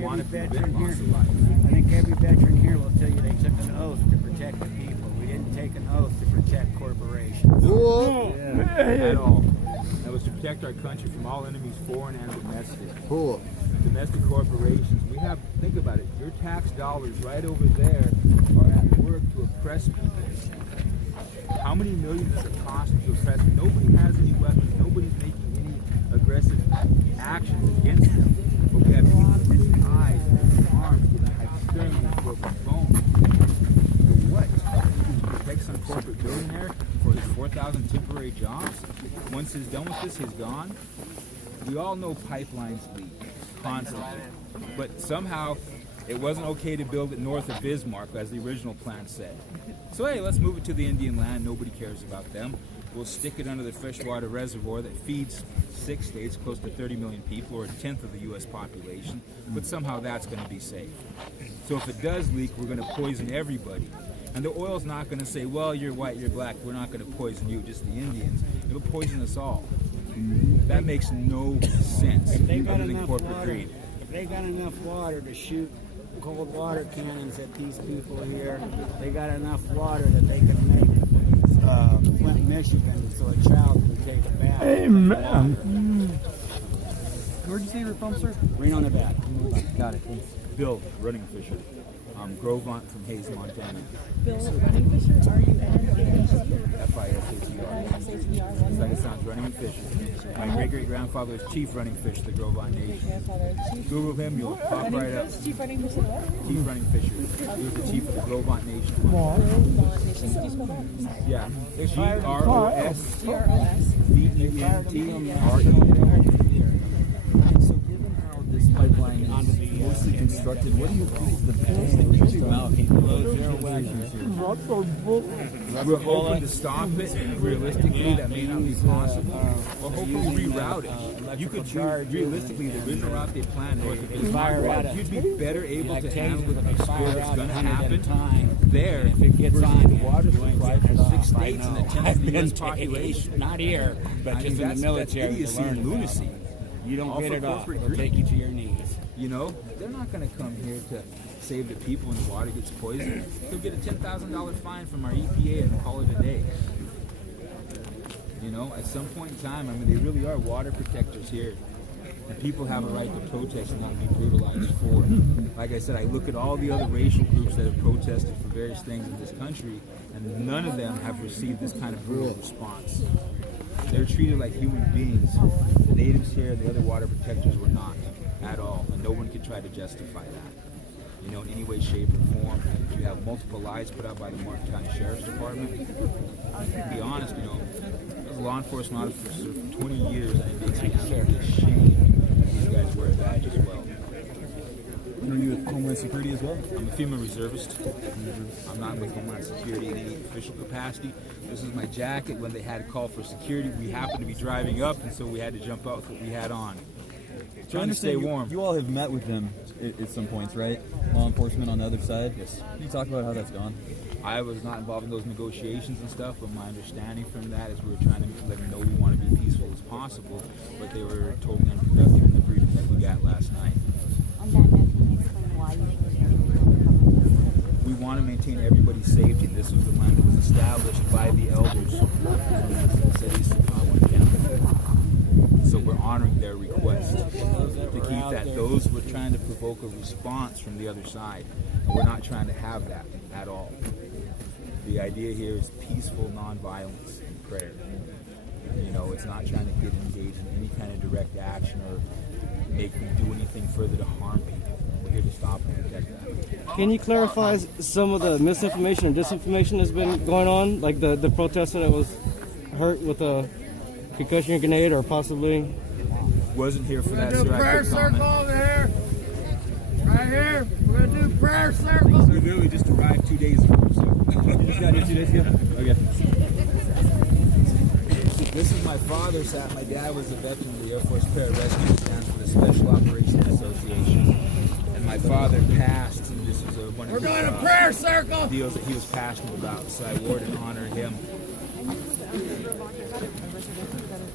want every to veteran prevent here, loss of life. I think every veteran here will tell you they took an oath to protect the people. We didn't take an oath to protect corporations. At all. That was to protect our country from all enemies, foreign and domestic. Cool. Domestic corporations. We have, think about it, your tax dollars right over there are at work to oppress people. How many millions does it cost to oppress? Nobody has any weapons. Nobody's making any aggressive actions against them. But we have people missing eyes, missing arms, getting exterminated, broken bones. For what? To protect some corporate billionaire for his 4,000 temporary jobs? Once he's done with this, he's gone. We all know pipelines leak constantly. But somehow, it wasn't okay to build it north of Bismarck, as the original plan said. So hey, let's move it to the Indian land. Nobody cares about them. We'll stick it under the freshwater reservoir that feeds 6 states, close to 30 million people, or a tenth of the U.S. population. But somehow that's going to be safe. So if it does leak, we're going to poison everybody. And the oil's not going to say, well, you're white, you're black, we're not going to poison you, just the Indians. It'll poison us all. That makes no sense other than corporate greed. If they got enough water to shoot cold water cannons at these people here, they got enough water that they could make Flint, Michigan, so a child can take a bath. Amen. Where'd you say you were from, sir? Reno, Nevada. Got it. Thanks. Bill, running fisher. Grovant from Hayes, Montana. Bill, running fisher, R-U-N-N-H-E-R. F-I-S-H-E-R. It's like it sounds, running and fisher. My great-great-grandfather was chief running fish, the Grovant Nation. Google him, you'll pop right up. Chief running fisher what? Chief running fisher. He was the chief of the Grovant Nation. Grovant Nation. Can you spell that? Yeah. And so given how this pipeline is mostly constructed, what do you think is the best thing to do? We're hoping to stop it. Realistically, that may not be possible. Or hopefully reroute it. You could realistically, the original route they planned north of Bismarck, you'd be better able to handle the spill that's going to happen there versus the water supply for 6 states and a tenth of the U.S. population. Not here, but just in the military. That's idiocy and lunacy. You don't All get for it off. corporate They'll greed. take you to your knees. You know, they're not going to come here to save the people when the water gets poisoned. They'll get a $10,000 fine from our EPA and call it a day. You know, at some point in time, I mean, they really are water protectors here. And people have a right to protest and not be brutalized for it. Like I said, I look at all the other racial groups that have protested for various things in this country, and none of them have received this kind of brutal response. They're treated like human beings. The natives here, the other water protectors were not at all, and no one can try to justify that. You know, in any way, shape, or form. You have multiple lies put out by the Martin County Sheriff's Department. To be honest, you know, as a law enforcement officer for 20 years, and it makes me absolutely ashamed these guys wear a badge as well. Are you with Homeland Security as well? I'm a female reservist. I'm not with Homeland Security in any official capacity. This is my jacket. When they had a call for security, we happened to be driving up, and so we had to jump out with what we had on. Trying to stay warm. You all have met with them at some points, right? Law enforcement on the other side? Yes. Can you talk about how that's gone? I was not involved in those negotiations and stuff, but my understanding from that is we were trying to let them know we want to be peaceful as possible, but they were totally unproductive in the briefing that we got last night. On that note, can you explain why you think We want to maintain everybody's safety. This was the land that was established by the elders from Oceti Sakowin Camp. So we're honoring their request to keep that. Those were trying to provoke a response from the other side. And we're not trying to have that at all. The idea here is peaceful nonviolence and prayer. You know, it's not trying to get engaged in any kind of direct action or make them do anything further to harm people. We're here to stop and protect that. Can you clarify some of the misinformation or disinformation that's been going on? Like the protester that was hurt with a concussion grenade or possibly... Wasn't here for that, We're sir. gonna do prayer I could circle comment. over here. Right here. We're gonna do prayer circle. We literally just arrived 2 days ago. So. You just got here 2 days ago? Okay. This is my father's hat. My dad was a veteran of the Air Force Pararescue, stands for the Special Operations Association. And my father passed, and this was one of We're his going to prayer circle. deals that he was passionate about, so I wore it and honor him.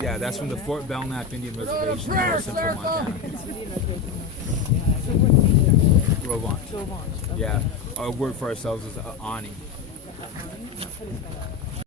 Yeah, that's from the Fort Belknap Indian Reservation in North Central Montana. Provence. Provence. Okay. Yeah, our word for ourselves is Ani.